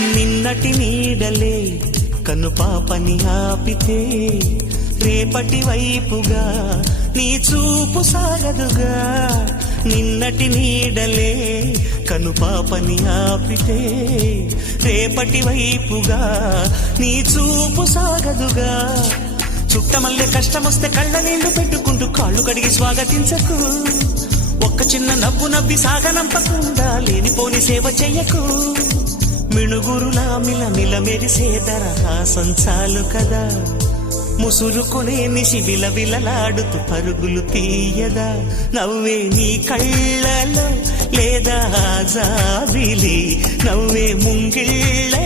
నిన్నటి నీడలే కనుపాపని ఆపితే రేపటి వైపుగా నీ చూపు సాగదుగా. నిన్నటి నీడలే కనుపాపని ఆపితే రేపటి వైపుగా నీ చూపు సాగదుగా. చుట్టమల్లె కష్టమొస్తే కళ్ళ నీళ్లు పెట్టుకుంటూ కాళ్ళు కడిగి స్వాగతించకు. ఒక్క చిన్న నవ్వు నవ్వి సాగనంపకుండా లేనిపోని సేవ చెయ్యకు. మిణుగురులా మిలమిల మెరిసే దరహాసం చాలు కదా. ముసురుకునే నిశి విలవిలలాడుతూ పరుగులు తీయదా. నవ్వే నీ కళ్ళలో లేదా జాబిలి, నవ్వే ముంగిళ్ళ